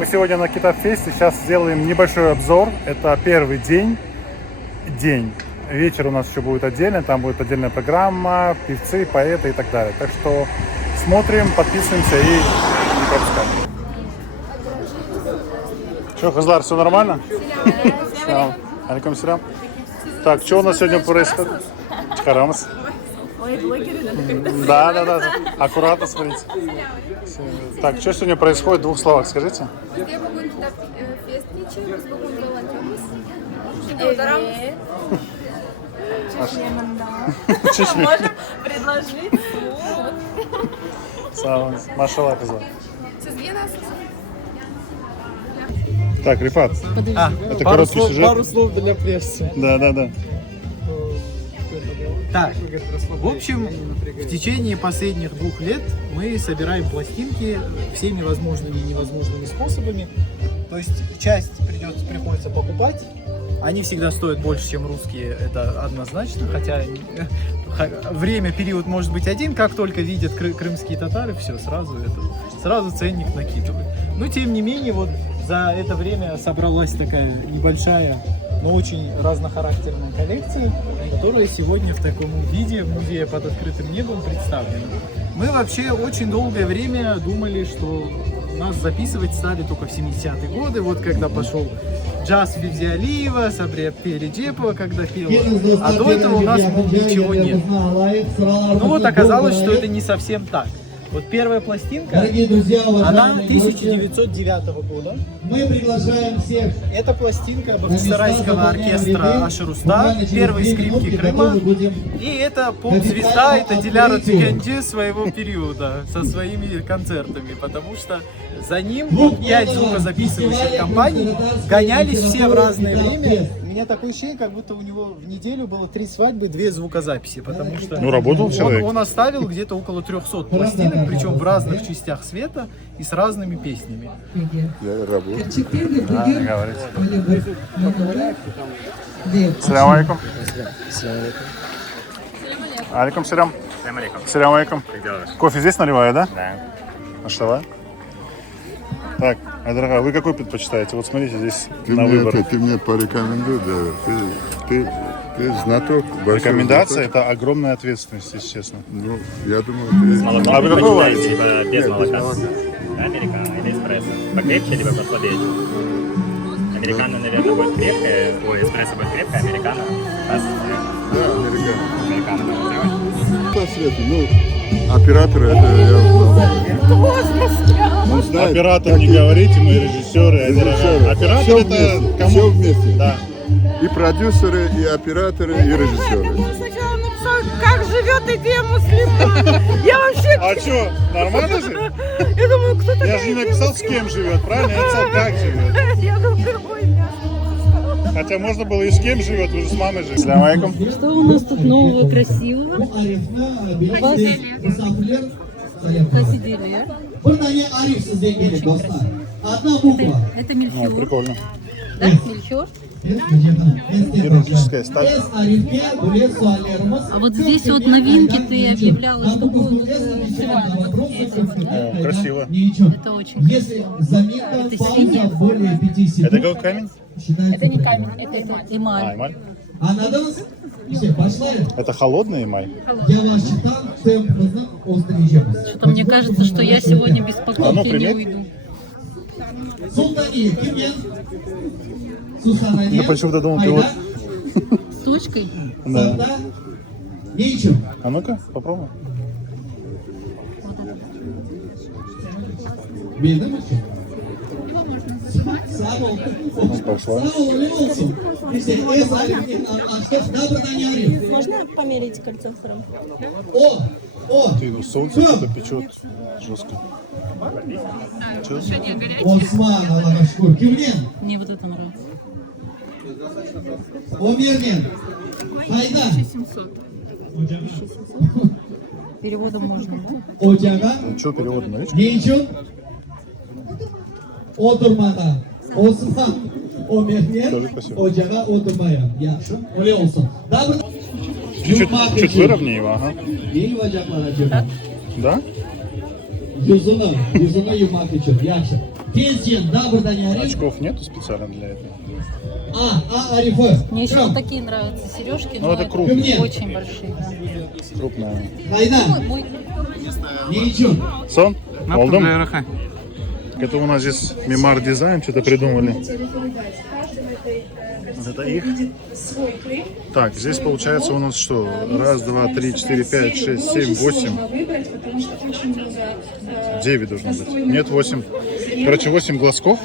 Мы сегодня на Китап-фесте, сейчас сделаем небольшой обзор. Это первый день. Вечер у нас еще будет отдельно, там будет отдельная программа, певцы, поэты и так далее. Так что смотрим, подписываемся и не пропускаем. Что, Хазлар, все нормально? Алейкум сирам. Так, что у нас сегодня происходит? Чхарамас. Ой, блогеры, надо когда-то. Да. Аккуратно смотрите. Так, что сегодня происходит в двух словах, скажите? Я могу фестничать, мы могу Чешми. Можем предложить суп. Машаллах, Хазлар. Созвена. Так, Рифат, это короткий сюжет. Пару слов для прессы. Да. Так, в общем, в течение последних 2 лет мы собираем пластинки всеми возможными и невозможными способами. То есть часть приходится покупать. Они всегда стоят больше, чем русские, это однозначно. Хотя время, период может быть один. Как только видят крымские татары, все, сразу ценник накидывают. Но тем не менее, вот за это время собралась такая небольшая, но очень разнохарактерная коллекция, которая сегодня в таком виде в музее под открытым небом представлена. Мы вообще очень долгое время думали, что нас записывать стали только в 70-е годы, вот когда пошел джаз Февзи Алиева, Сабрия Реджепова, когда пела, а до этого у нас ничего нет. Ну вот оказалось, что это не совсем так. Вот первая пластинка, она 1909 года. Мы приглашаем всех. Это пластинка Бахчисарайского оркестра Ашируста, первые скрипки Крыма. И это поп-звезда, это Диляра Тюкенджи своего периода, со своими концертами, потому что за ним 5 звукозаписывающих компаний гонялись все в разное время. У меня такое ощущение, как будто у него в неделю было 3 свадьбы, 2 звукозаписи, потому что работал человек. Он оставил где-то около 300 пластинок, причем в разных частях света и с разными песнями. Не говорите. Салям алейкум. Алейкум сирам. Салям алейкум. Кофе здесь наливаю, да? Да. Маштала. Так, дорогая, вы какой предпочитаете? Вот смотрите, здесь Ты на выбор. мне порекомендуй, да. Ты знаток. Рекомендация – это огромная ответственность, если честно. Ну, я думаю, ты... А вы какой варите? Типа без молока. Американо или эспрессо. Покрепче, либо послабее. Американо, наверное, будет крепкое. Ой, эспрессо будет крепкое, американо. Да, американо. Американо будем делать. По свету, ну, операторы, это я узнал. Он знает, Оператор как не и- говорите, мы режиссеры. Режиссеры. Оператор Всё это вместе, кому? всё вместе. Да. И продюсеры, и операторы, и режиссеры. Сначала написал, как живет идея муслима. Я вообще, А что, нормально же? я думаю, кто такая Я же не написал, с кем живет, правильно? Я написал, как живет. Я думаю, ой, мясо. Хотя можно было и с кем живет, вы же с мамой живете. Салям алейкум. Что у нас тут нового, красивого? Посидели, а? Одна буква. Это Ну, мельхиор, прикольно. да? Мельхиор? Героическая сталь. А вот здесь вот новинки ты объявляла, что будут О, красиво. Это очень красиво. Это синяя. Это какой камень? Это не камень, это эмаль. Эмаль. Anladınız? İşte başlayalım. Это холодный эмаль? Yavaşçıdan tempımızı ozduracağız. Что-то мне кажется, что я сегодня без покупки не пример. уйду. Sultaniye kim yen? Sultaniye. Я почему-то думал, ты вот... С точкой? Да. Santa. Ne için? А ну-ка, попробуй. Bildin mi? Sağ ol. Пошла. Sağ ol, öyle olsun. İşte es harfinin anlaştık. Добрый день. Можно померить кольцо втором? O. Ты, ну, солнце что-то печет жестко. Че? Osman Allah'a şükür. Kim yen? Мне вот это нравится. Ömer yen. Hayda. Переводом можно, да? Ocağa. Ну что, перевод на речь? Ne için? Oturmada. Osman. Ömer yen. Тоже спасибо. Ocağa oturmaya. Yaxşı. Öyle olsun. Добрый. Чуть выровнее его, ага. Değil bacaklar acaba. Да? Yüzünü yumak için. Yaxşı. Фельдшер, да, братья Ариф. Очков нету специально для этого? Арифов. Мне еще вот такие нравятся сережки, Ну, но это крупные. очень большие. Да. Крупная. Айдан. Мой Ничего. Сон? Олдом? Это у нас здесь Мемар Дизайн, что-то придумали. Вот это их. Так, здесь получается у нас что? Раз, два, три, четыре, пять, шесть, семь, восемь. 9 должно быть. Нет, 8. Короче, 8 глазков.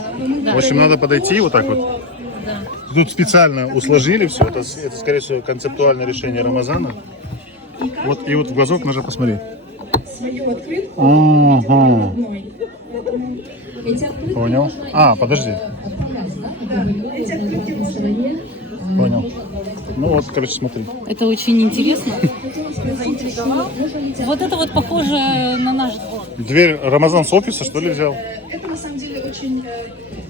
В общем, надо подойти вот так вот. Да. Тут специально усложнили все. Это скорее всего, концептуальное решение Рамазана. Вот, и вот в глазок нужно посмотреть. Ага. Понял. А, подожди. Понял. Ну вот, короче, смотри. Это очень интересно. Вот это вот похоже на наш двор. Дверь Рамазан с офиса, что ли, взял? Это на самом деле очень,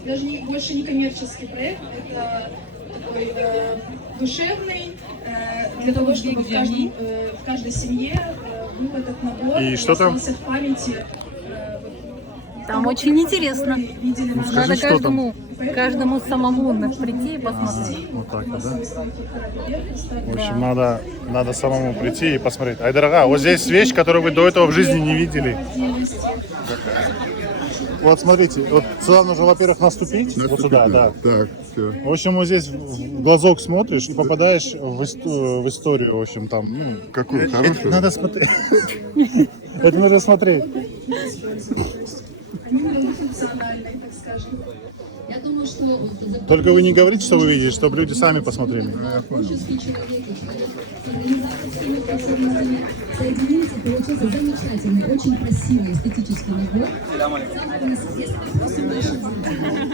даже больше не коммерческий проект, это такой душевный, для того, чтобы в каждой семье был этот набор. И что там? остался в памяти. Там очень интересно. Ну, скажи, Надо что там? каждому самому прийти и посмотреть. Вот так вот, да? В общем, надо самому прийти и посмотреть. Ай, дорогая, вот здесь вещь, которую вы до этого в жизни не видели. Вот смотрите, вот сюда нужно, во-первых, наступить. Вот сюда, да. Так, все. В общем, вот здесь в глазок смотришь и попадаешь в историю, в общем, там. Ну, Какую это хорошую? надо смотреть. Это нужно смотреть. Функциональный, так скажем. Только вы не говорите, что вы видите, чтобы люди сами посмотрели. Соединился, получился замечательный, очень красивый эстетический набор.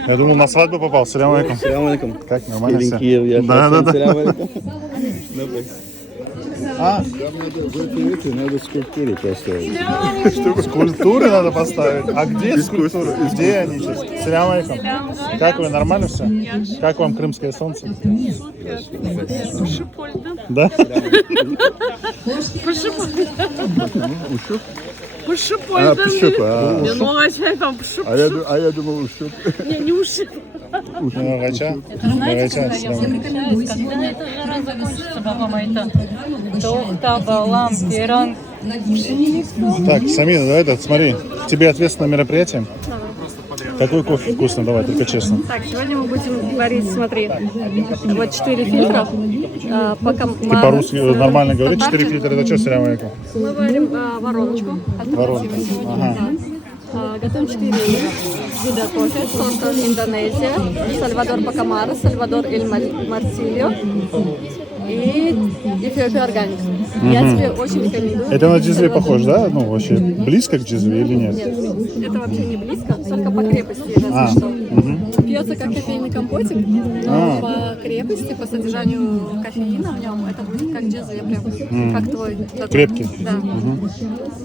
Я думал, на свадьбу попал. Салям алейкум. Салям алейкум. Как, нормально все? Да. А, Надо скульптуры поставить. что, скульптуры надо поставить? А где скульптуры? Где они сейчас? Салям алейкум. Как вы, нормально все? Как вам крымское солнце? Да? А, пшип, а. А я думал, ушип. Ну, Гача. Гача, салям. Когда эта жара закончится, баба моя, то лампиран. Так, Самина, давай так, смотри. Тебе ответственное мероприятие. Какой кофе вкусный, давай, только честно. Так, сегодня мы будем варить, смотри, вот 4 фильтра. Ты по-русски нормально говоришь? 4 фильтра, это что, салям алейкум? Мы варим вороночку. Воронка. Ага. Готовим 4 вида кофе. Сорта Индонезия, Сальвадор Пакамара, Сальвадор Эль Марсильо и Эфиопия Органик. Я тебе очень рекомендую. Это на джезве похож, да? Ну, вообще, близко к джезве или нет? Нет, это вообще не близко, только по крепости, разве что. Пьется как кофейный компотик, но по крепости, по содержанию кофеина в нем, это будет как джезве, прям, как твой. Такой. Крепкий? Да.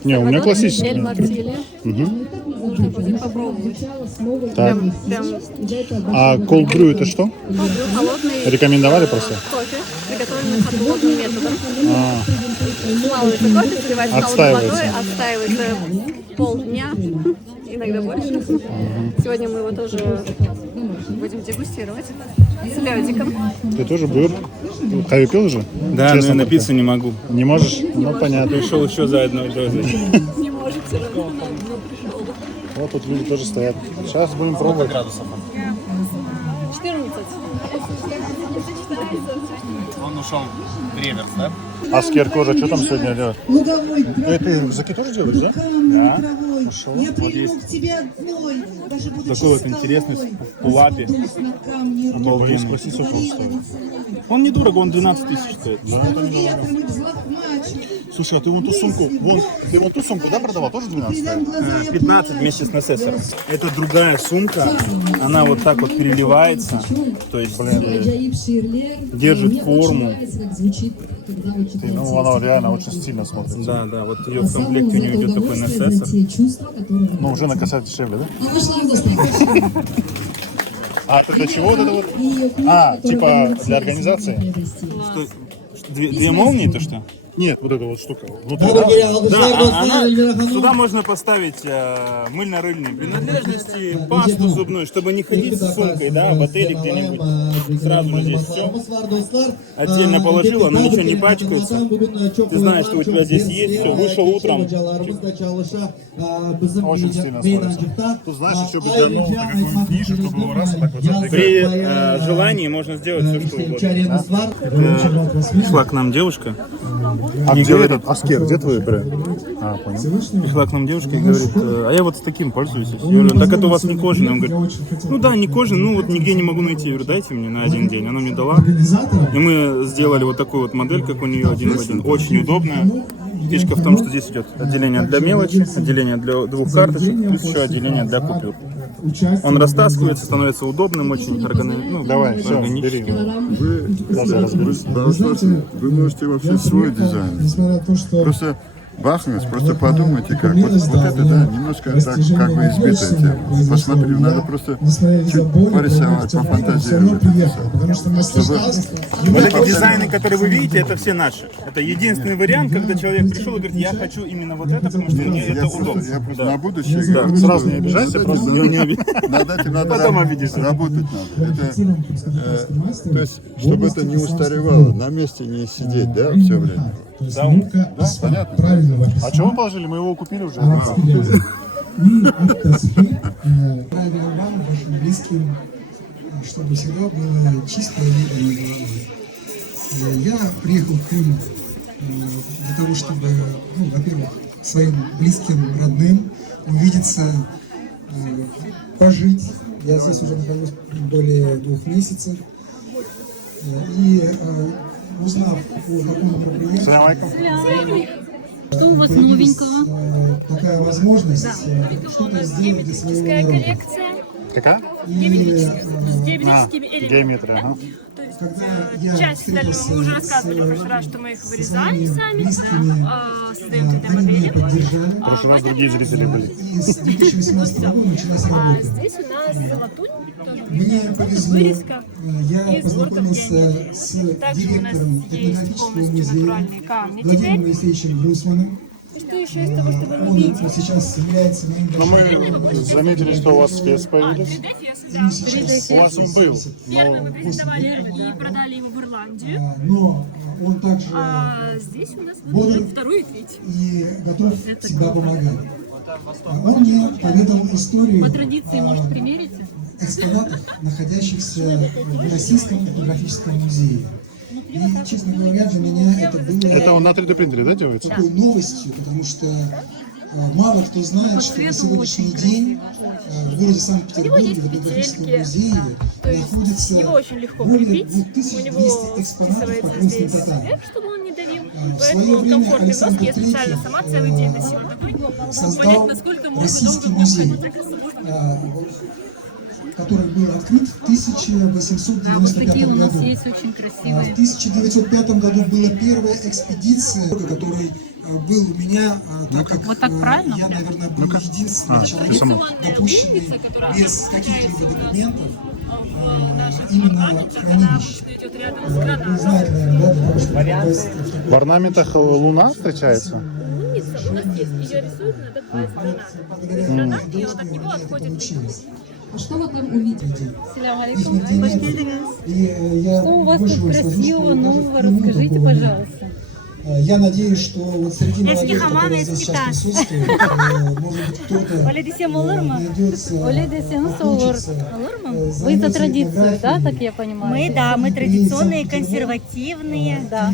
Не, у меня классический. Эль Марсильо. Нужно будет попробовать. Так. Прям А cold brew это что? холодный Рекомендовали просто? кофе, приготовленный холодным методом. Смалывается кофе, сливается холодной Отстаивается. водой, отстаивается полдня, иногда больше. Сегодня мы его тоже будем дегустировать с лёдиком. Ты тоже быр? Хави пил уже? Да, Честно, но я только. напиться не могу. Не можешь? Ну, понятно. Пришел еще за одной дозой. Не можете, но пришел. Вот тут люди тоже стоят. Сейчас будем пробовать. 14. Он ушел в реверс, да? А с Киркожа что там сегодня делать? Ты рюкзаки тоже делаешь, да? Да. Ушел. Я приду к тебе одной, даже будучи Такой вот интересный в пулапе. Обалденно. Спроси, сколько он стоит. Он недорого, он 12 тысяч стоит. Да, это не дорого. Слушай, а ты вон ту сумку, ты вон ту сумку, да, продавал? Тоже 12 стоит? 15 вместе с насессором. Это другая сумка, она вот так вот переливается, то есть держит форму. Ну, она реально очень стильно смотрится. Да, да, вот ее в комплекте у нее идет такой насессор. Ну, уже на косарь дешевле, да? А это для чего вот это вот? А, типа для организации? Две молнии, то что? Нет, вот эта вот штука. Внутри, Добрый день, да? Алдышлар, Да, достар, Эльмирхану. сюда можно поставить мыльно-рыльные принадлежности, пасту зубную, чтобы не ходить с сумкой, да, в отеле где-нибудь. Сразу же здесь все. Отдельно положил, оно ничего не пачкается. Ты знаешь, что у тебя здесь есть, все, вышел утром. Очень сильно смотрится. Тут, знаешь, еще бы завернул на какую-нибудь нишу, чтобы его раз и так вот затыкать. При желании можно сделать все, что угодно. Пришла к нам девушка. А и где говорит, этот Аскер? Где твой бренд? А, понял. Пришла к нам девушка и говорит, а я вот с таким пользуюсь. Я говорю, так это у вас не кожаный? Он говорит, ну да, не кожаный, ну вот нигде не могу найти. Я говорю, дайте мне на один день. Она мне дала. И мы сделали вот такую вот модель, как у нее, один в один. Очень удобная. Фишка в том, что здесь идет отделение для мелочи, отделение для 2 карточек, плюс еще отделение для купюр. Он растаскивается, становится удобным, очень Давай, все, бери. Вы можете вообще свой дизайн. Просто бахнуть, просто подумайте, как вот это, да, немножко так, как бы избитая тема. Посмотри, надо просто чуть порисовать, пофантазировать. Вот эти дизайны, которые вы видите, это все наши. Это единственный вариант, когда человек пришел и говорит, я хочу именно вот это, потому что мне это удобно. Я просто на будущее говорю. Сразу не обижайся, просто Над этим надо работать надо. То есть, чтобы это не устаревало, на месте не сидеть, да, все время. Да, понятно. А чего вы положили? Мы его купили уже. И автоспи правильно вам, вашим близким, чтобы всегда было чистое небо над головой. Я приехал в Крым для того, чтобы, во-первых, своим близким, родным увидеться, пожить. Я здесь уже нахожусь более 2 месяцев. И узнав о таком мероприятии, Что у вас новенького? такая возможность что-то сделать для своего народа. Какая? Геометрическими элементами. Геометрия, ага. То есть часть остального мы уже рассказывали в прошлый раз, что мы их вырезаем сами, создаем 3D-модели. В прошлый раз другие зрители были. И с 2018 года началась работа. Здесь у нас латунь, тоже Мне повезло, вырезка. я познакомился с директором этнографического музея Владимиром Моисеевичем Брусманом. Что еще из того, что вы Он видите? сейчас является моим Но мы заметили, что у вас фест появился. 3D-фест, У вас он был, Первый мы но презентовали и продали его в Ирландию. Но он также А здесь у нас бодр второй и третий. и готов всегда помогать. Он мне поведал историю По традиции, может, примерите? экспонатов, находящихся в Российском этнографическом музее. И, честно говоря, для меня это было это он на 3D принтере, да, делается? такой новостью, потому что мало кто знает, что на сегодняшний день в городе Санкт-Петербурге в этнографическом музее То есть находится его очень легко более купить, у 2200 него экспонатов по вписывается крымским здесь татарам. цвет, чтобы он не давил, В поэтому свое он время комфортный нос. Александр Я специально III, сама целый день носила такой. создал Насколько можно Российский долго музей, ходить, так и можно. который был открыт в 1895 Вот такие у нас году. есть очень В красивые. 1905 году была первая экспедиция, который был у меня, так как Вот так правильно? я, наверное, был единственный человек, допущенный без каких-либо документов именно в хранилище. Вы знаете, наверное, да, для того, чтобы попасть в такое... В орнаментах луна встречается? Луница у нас есть, ее рисуют на такая страна. Гранат, и вот от него отходит. А что вы там увидели? Салям Их алейкум. нигде не было. И я Что у вас больше тут вам скажу, красивого, что даже нового? в Крыму Расскажите, такого нет. пожалуйста. Я надеюсь, что вот среди Eski молодежи, hamam, которые eski здесь сейчас tas. присутствует, может быть, кто-то Öyle desem olur mu? найдется, Öyle desem nasıl olur? обучится, Olur mu? Вы за займется традицию, да, этнографией. так я понимаю? Мы традиционные, И консервативные, Да.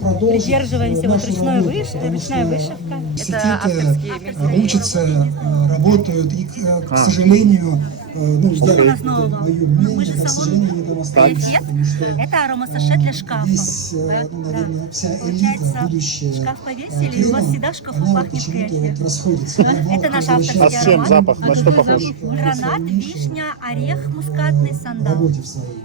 продолжит придерживаемся вот нашу ручной работу, вышивка. потому что Ручная вышивка. институты учатся, работают, и, к сожалению, я снова. мое мнение, Мы же к салон сожалению, не там остались, Эффект. потому что Это аромасаше для шкафа. весь, наверное, вся элита, Получается, будущее шкаф повесили, и у вас Крыма, всегда в шкафу она вот пахнет почему-то кэфи. вот расходится. Это наш авторский А с чем аромат. запах? На что похож? Гранат, вишня, орех, мускатный, в сандал. работе в своей.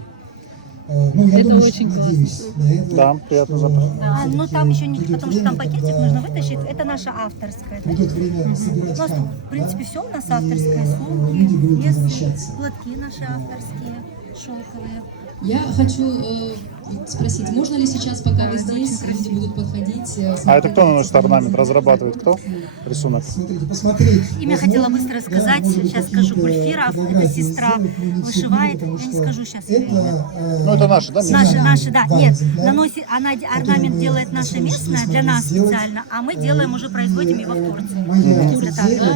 Ну, я Это думаю, очень что надеюсь на это. Да, приятный запах. Ну там еще не, придет потому что там время, пакетик когда нужно вытащить. Это наша авторская. Да? Придет время У собирать нас, камень. в принципе, все у нас И, авторское. люди будут Сумки, возвращаться. платки наши авторские, шелковые. Я хочу спросить, можно ли сейчас, пока вы здесь, люди будут подходить... А это кто наносит орнамент? Разрабатывает кто рисунок? Смотрите, посмотреть. Имя хотела быстро сказать, сейчас скажу. Гульфира, это сестра, вышивает, я не скажу сейчас. Ну, это наши, да? Наши, да. Нет, наносит, она орнамент делает наше местное для нас специально, а мы делаем, уже производим его в Турции.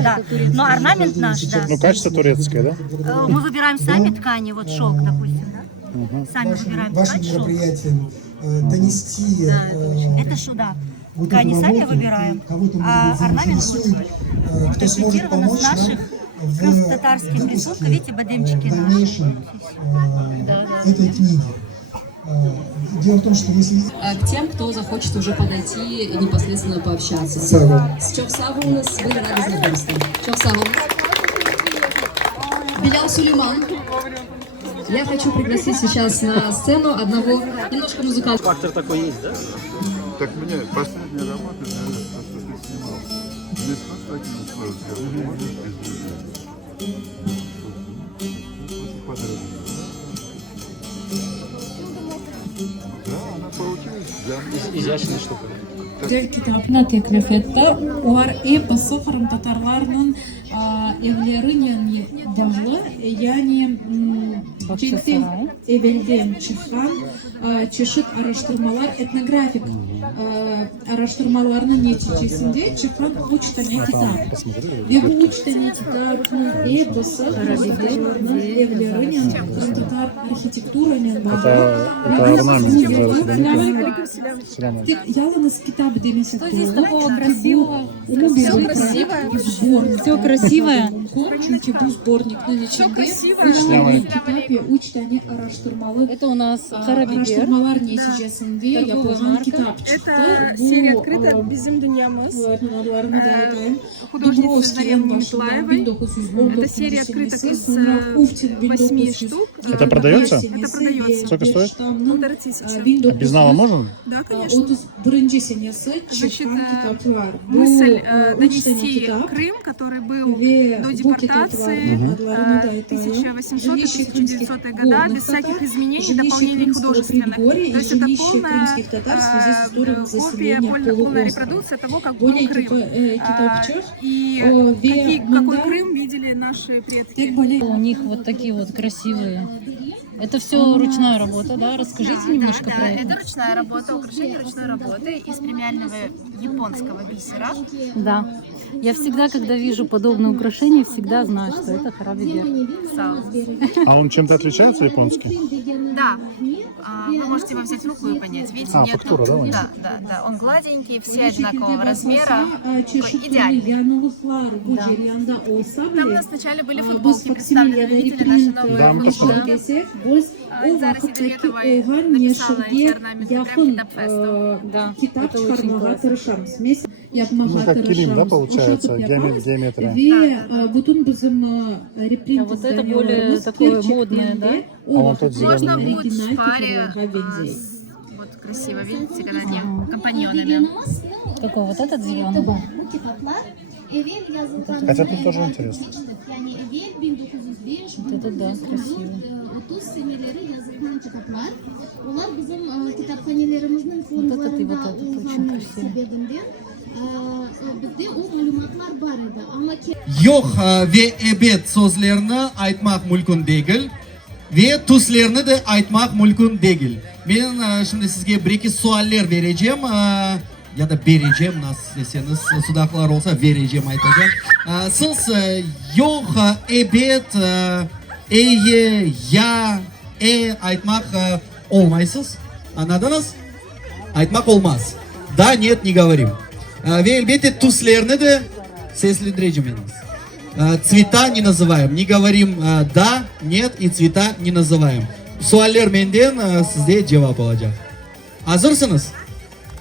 Да. Но орнамент наш, да. Ну, качество турецкое, да? Мы выбираем сами ткани, вот шелк, допустим, да? Сами выбираем Вашим ткань, шелк. мероприятиям донести... Это что, да. Ткани сами выбираем, а орнамент кто сможет помочь нам наших крымско-татарских рисунков, видите, бадемчики наши. дальнейшем этой книги. Дело в том, что если... К тем, кто захочет уже подойти и непосредственно пообщаться. С Чоксагом нас были рады знакомству. Чоксагом. Белял Сулейман. Я хочу пригласить сейчас на сцену одного немножко музыкального. Фактор такой есть, да? Так мне последняя работа, наверное, то, что ты снимал. Здесь просто такие условия сделали. Можешь без меня? Очень подробно. Да, она получилась. Изящная штука. Китапна теклифетте олар эпосы кырым татарларынын эвлеринен дагы, яни чектен эвелден чыккан чешит араштырмалар, этнографик араштырмаларынын нетижесинде чыккан уч тане китап. Ve bu uç tane kitabın эпосы татарларынын эвлеринен татар архитектуранын Это орнамент. Яланас китап демесек. Что здесь такого красивого? Все красивое. Все красивое. Сборник на лечебе. Китапе учтане араштырмалы. Это у нас Карабигер. Араштырмалар нетижесинде yapılған китап çıktı. Это серия открыта «Bizim dünyamız». Дубровский en başında 1919 Это серия открыток из 8 штук. Это продается? Это продается. Сколько стоит? 1500. Безнала можно? Да, конечно. 31 senesi Значит, çıkan kitaplar. мысль Bu донести kitap Крым, который был ve до bu депортации kitapların adlarını da etayım. 1800-1900 года, без всяких изменений, дополнений художественных. То есть это полная копия, полная репродукция того, как был Крым. И какой Крым видели наши предки. У них вот такие вот красивые. Это все ручная работа, да? Расскажите немножко про это. Это ручная работа, украшение ручной работы из премиального японского бисера. Да. Я всегда, когда вижу подобные украшения, всегда знаю, что это Карабигер. А он чем-то отличается японский? Да. Вы можете его взять в руку и понять. Видите, нет. Фактура, да? Да. Он гладенький, все одинакового размера. Такой идеальный. Там у нас вначале были футболки представлены. Видели наши новые футболки? Зараз Идеветова написала эти орнаменты прямо Да, это очень классно. Ну, как килим, да, получается? Геометрия. А вот это более такое модное, да? А вон тут Можно зеленый. будет в паре. Вот красиво, видите, когда они компаньонами. Какой вот этот зеленый? Хотя тут тоже интересно. Вот это да, красиво. Вот этот и вот этот очень красиво. Yo'q ve ebed so'zlarini aytmoq mumkin degil ve tuslarni de aytmoq mumkin degil. Men şimdi sizga bir ikki savollar vereceğim ya da bereceğim, nasıl deseniz sudaqlar olsa vereceğim aytacağım. Siz yo'q, ebed, eye, ya, aytmoq olmaysiz. Anladınız? Aytmoq olmaz. Да, нет, не говорим. Ve elbette tuslarni de seslendireceğim yalnız. Цвета не называем, не говорим да, нет и цвета не называем. Sualler menden sizde cevap olacak. Hazırsınız?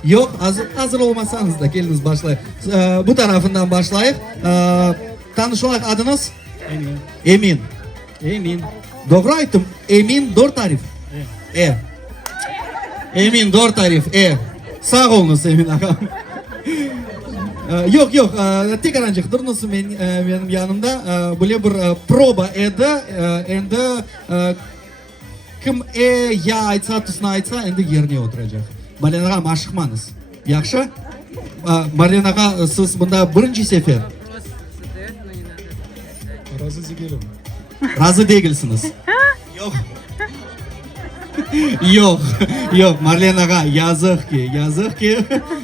Yok, hazır olmasanız da geliniz başlayın. Bu tarafından başlayıp tanışmak adınız? Emin. Emin. Doğru aytım. Emin doğru tarif. Emin doğru tarif. Sağ olunuz Emin ağam. Yok, tekaranjik durunuz benim yanımda. Böyle bir proba edi. Endi Kim ya aytsa, tusni aytsa, endi yerine o'tirajak. Marlena ağa mashiqmaniz. Yaxshi? Marlena ağa, siz bunda birinchi sefer. Razı değilsiniz. Yok. Yok Marlena ağa, yazık ki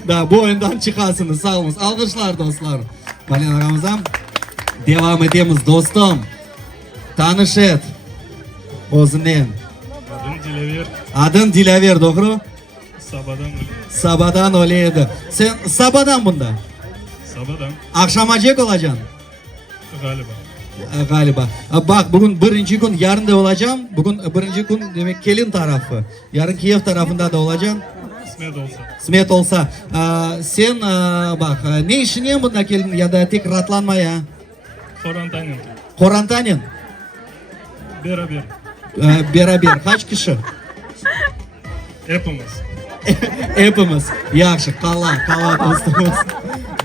da bu oyundan çıkarsınız. Sağ olun. Alkışlar dostlar. Marlena ağamızdan devam edemiz dostum. Tanış et. O'zining. Adın Dilaver, doğru? Sabadan o'laydi. Sen Sabadan bunda. Akşam acek olacaksın. Galiba. Bak bugün birinci gün, yarın da olacağım. Bugün birinci gün demek kelin tarafı. Yarın Kiev tarafında da olacağım. Smet olsa. Sen bak ne işine bunda geldin ya da tek ratlanmaya? Korantanin. Beraber. Kaç kişi? Hepimiz. Yaxşı. Kala dostumuz.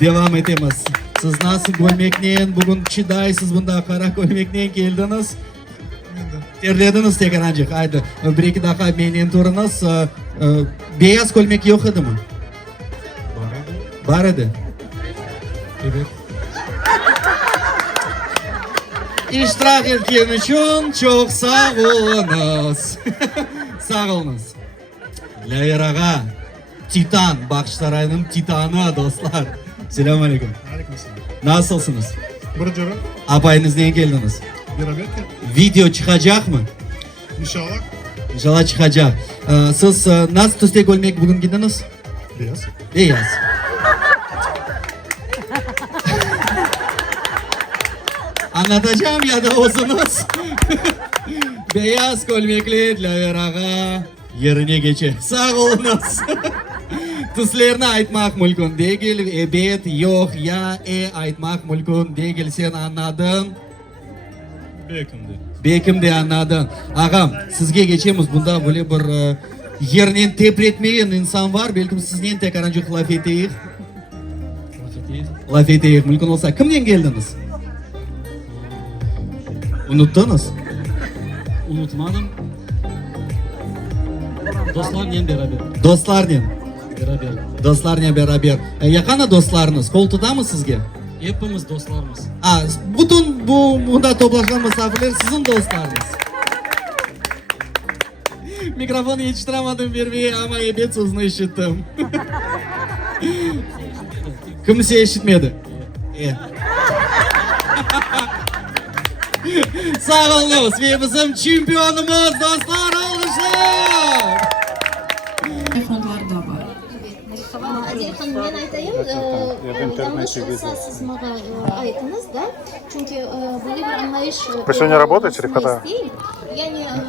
Devam edemiz. Siz nasıl Gölmek'ten bugün çıdaysız bunda kara Gölmek'ten geldiniz? Terlediniz tekrar. Haydi. Bir iki dakika menen turunuz. Beyaz Gölmek yok idi mi? Var idi. Evet. İştirak ettiğin için çok sağ olunuz. Sağ olunuz. Dilaver ağa, Titan, Bakışlaray'ın Titanı dostlar. Selamünaleyküm. Nasılsınız? Apayınızdan geldiniz. Video çıkacak mı? İnşallah. İnşallah çıkacak. Siz nasıl tüste Gölmek bugün gittiniz? Beyaz. Anlatacağım ya da olsunuz. Beyaz Gölmekli Dilaver ağa yerine geçer. Sağ olunuz. Tüslerini aytmak mümkün değil. Evet, yok, ya, aytmak mümkün değil. Sen anladın. Bekim de anladın. Ağam, sizge geçemiz. Bunda böyle bir yerinin tepretmeyen insan var. Belki sizden tekrar laf eteyik. Laf eteyik. Mümkün olsa. Kimden geldiniz? Unuttunuz? Unutmadım. Dostlarla beraber. Dostlarla beraber. Yakana dostlarınız. Koltuda mı sizge? Hepimiz dostlarımız. Bütün bunda toplaşan misafirler sizin dostlarınız. Mikrofonu yetiştiremedim vermeye ama ebed sözünü işittim. Kimse işitmedi. Sağ olunuz ve bizim şampiyonumuz dostlar olmuşlar. Telefonlarda var. Azerhan, ben aytayım, yanlışlıkla siz bana aytınız da, çünkü böyle bir anlayış... Вы сегодня работаете или хватает?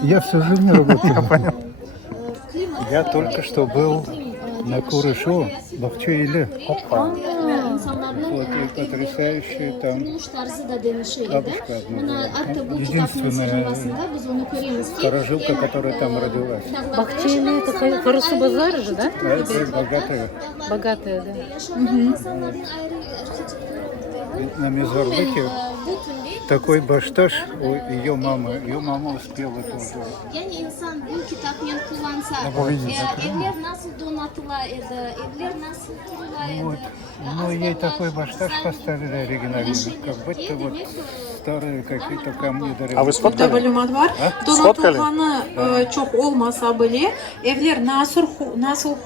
Я всю жизнь работаю. Я только что был на Курышу, в Акчуиле. Вот, и потрясающий там бабушка одна. Единственная старожилка, которая там родилась. Бахчели — это Карасу базар же, да? Это богатая. Богатая, да. На Мезорлыке такой башташ у ее мама успела тоже. Yani insan bu kitapları kullansa, evler nasıl donatılaydı, evler nasıl kurulaydı. Ну, ей такой башташ поставили оригинальный, как будто вот старые какие-то камни дорогие. А вы сфоткали? Malumat var. Donatılganı çok olmasa bile evler nasıl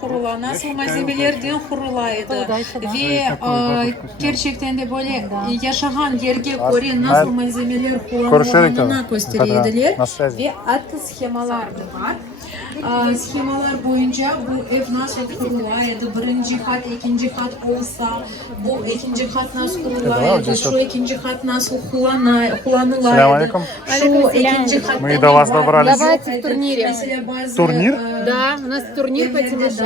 kurulan, nasıl malzemelerden kurulaydı ve gerçekten de böyle yaşayan yerge göre nasıl malzemeler kullanıldığını gösteriyorlar ve adlı schemalar da var. Schemalar boyunca bu ev nasıl kurulaydı, birinci kat, ikinci kat olsa, bu ikinci kat nasıl kurulaydı, şu ikinci kat nasıl kullanılaydı, şu ikinci kat... Мы до вас добрались. Давайте в турнире. Турнир? Да, у нас турнир по ТВЖ.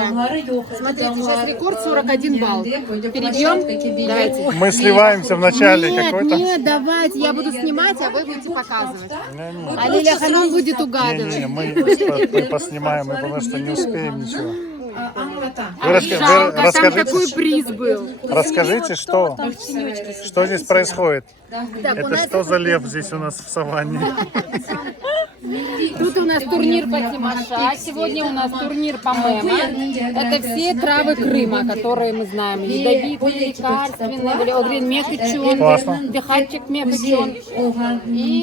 Смотрите, сейчас рекорд 41 балл. Перейдем? Давайте. Мы сливаемся в начале какой-то. Нет, давайте, я буду снимать, а вы будете показывать. А Лилия Ханум будет угадывать. Не, мы поснимаем, мы потому что не успеем ничего. Жалко, там такой приз был. Расскажите, что здесь происходит? Это что за лев здесь у нас в саванне? Тут у нас турнир по Тимаша, сегодня у нас турнир по Мема. Это все травы Крыма, которые мы знаем. Ядовитые, лекарственные, валиогрин мехичон, дыхатчик мехичон. И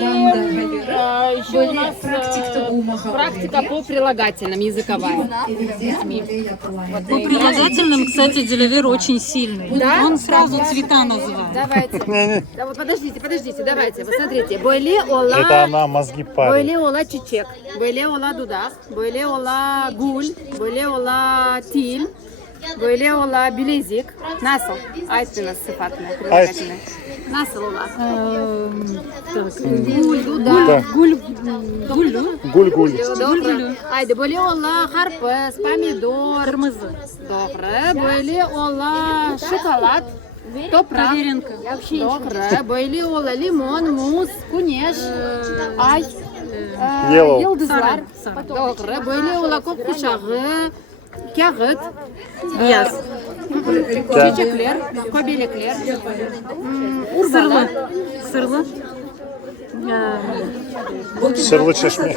еще у нас практика по прилагательным, языковая. По прилагательным, кстати, Деливер очень сильный. Да? Он сразу цвета называет. Давайте. Да, вот подождите, давайте. Вот смотрите. Бойле ола. Это она мозги парит. Бойле ола чичек. Бойле ола дудах. Бойле ола гуль. Бойле ола тиль. Бойле ола билезик. Насыл. Айтпина сыфатная, прилагательная. Насыл ола. Гуль дуда. Гуль-гуль. Айда бойле ола харпес, помидор. Кырмызы. Добре. Бойле ола шоколад. Топрак. Добре. Бойле ола лимон, муз, кунеш. Ай. Йылдызлар. Добре. Бойле ола коп кушағы. Кягыт. Яс. Чечеклер. Кобелеклер. Сырлы. Сырлы. Сырлы чешме.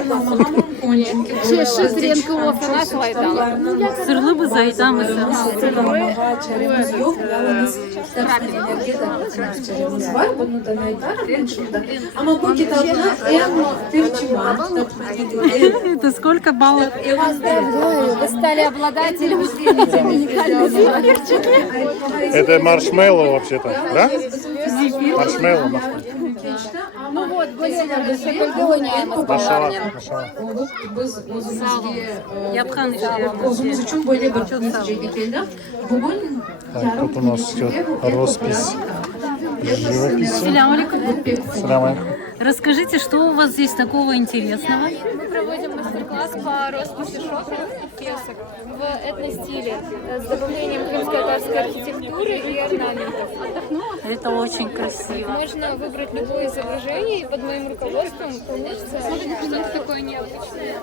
Шестренка офана слайдала. Сырлы бы зайдамы. Это сколько баллов? Вы стали обладателем уникальной. Это маршмеллоу вообще-то, да? Маршмеллоу. Ну вот, более шоколадный. Машала. Yapkan Так, тут у нас идет роспись живописи. Салям алейкум. Салям алейкум. Расскажите, что у вас здесь такого интересного? Мы проводим мастер-класс по росписи шоперов и фесок в этностиле с добавлением крымско-татарской архитектуры и орнаментов. Это очень красиво. Можно выбрать любое изображение, и под моим руководством получится что-то такое необычное.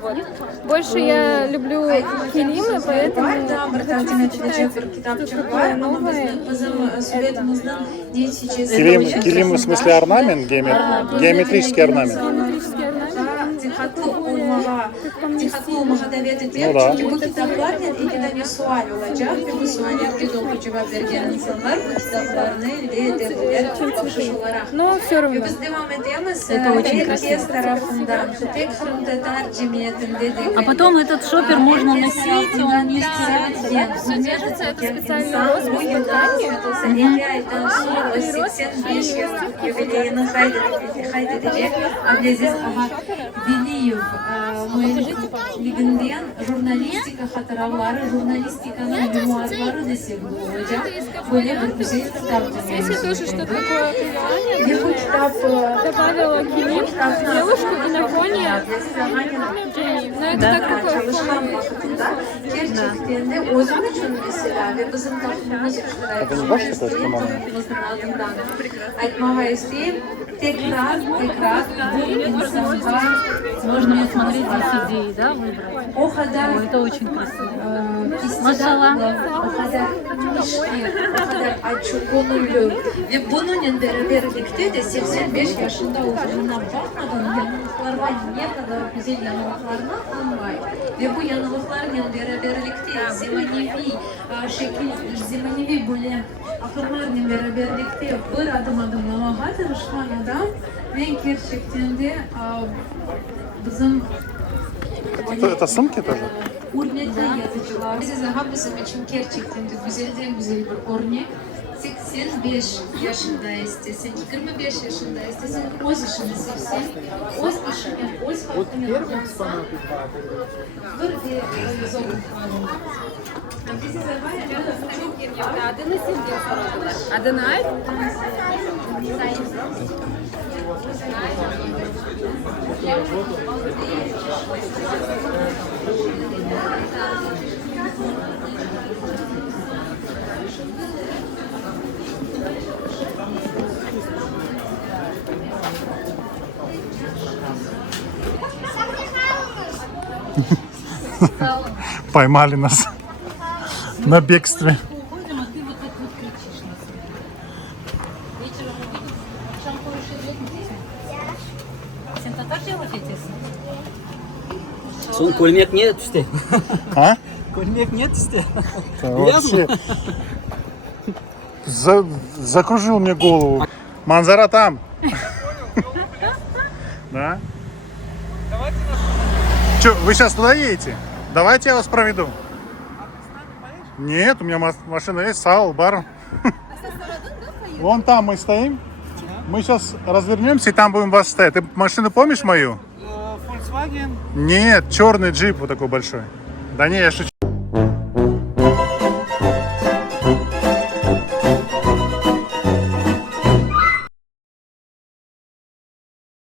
Вот. Больше я люблю килимы, поэтому хочу сочетать что-то такое новое. Килим в смысле орнамент, геометрический орнамент. Ну да. Но все равно. Это очень красиво. А потом этот шопер можно носить, он не стирается. Все держится, это специальный роспись по ткани. Журналистика хатыраулары, журналистиканың мемуарлары десек болacak. Böyle bir güzel kitap. Здесь я тоже что-то такое добавила килим, девушку и на фоне гений. Но это так такое Gerçekten de o zaman için mesela ve bizim toplumumuz Это не ваш такой кимоно? Айтмага isteyip tekrar bu insanlar Можно смотреть здесь идеи, да, выбрать. o kadar Это очень красиво. Maşallah. O kadar işli, o kadar açık gönüllü ve bununla beraberlikte de 85 yaşında olduğuna bakmadan yanılıklarla ne kadar güzel yanılıklarına anlay. Ve bu yanılıklarla beraberlikte zemanevi böyle akımlarla beraberlikte bir adım adımlamağa tırışan adam ve gerçekten de bizim Это сумки тоже? Hürmetli yazıcılar. Size bizim için gerçekten de güzel bir örnek. 85 yaşında istesin, 25 yaşında istesin, öz işini sevsin, öz işini, öz hakkını yapmasın. Bir zorluklarım. Adını Silvia sordular. Adını Ay? Поймали нас на бегстве. Кульмек нет, что ли? А? Кульмек нет, что ли? Да, вообще. Закружил мне голову. Манзара там. Да? Че, вы сейчас туда едете? Давайте я вас проведу. Нет, у меня машина есть, Саул, бар. Вон там мы стоим. Мы сейчас развернемся и там будем вас стоять. Ты машину помнишь мою? Volkswagen. Нет, черный джип вот такой большой. Да не, я шучу.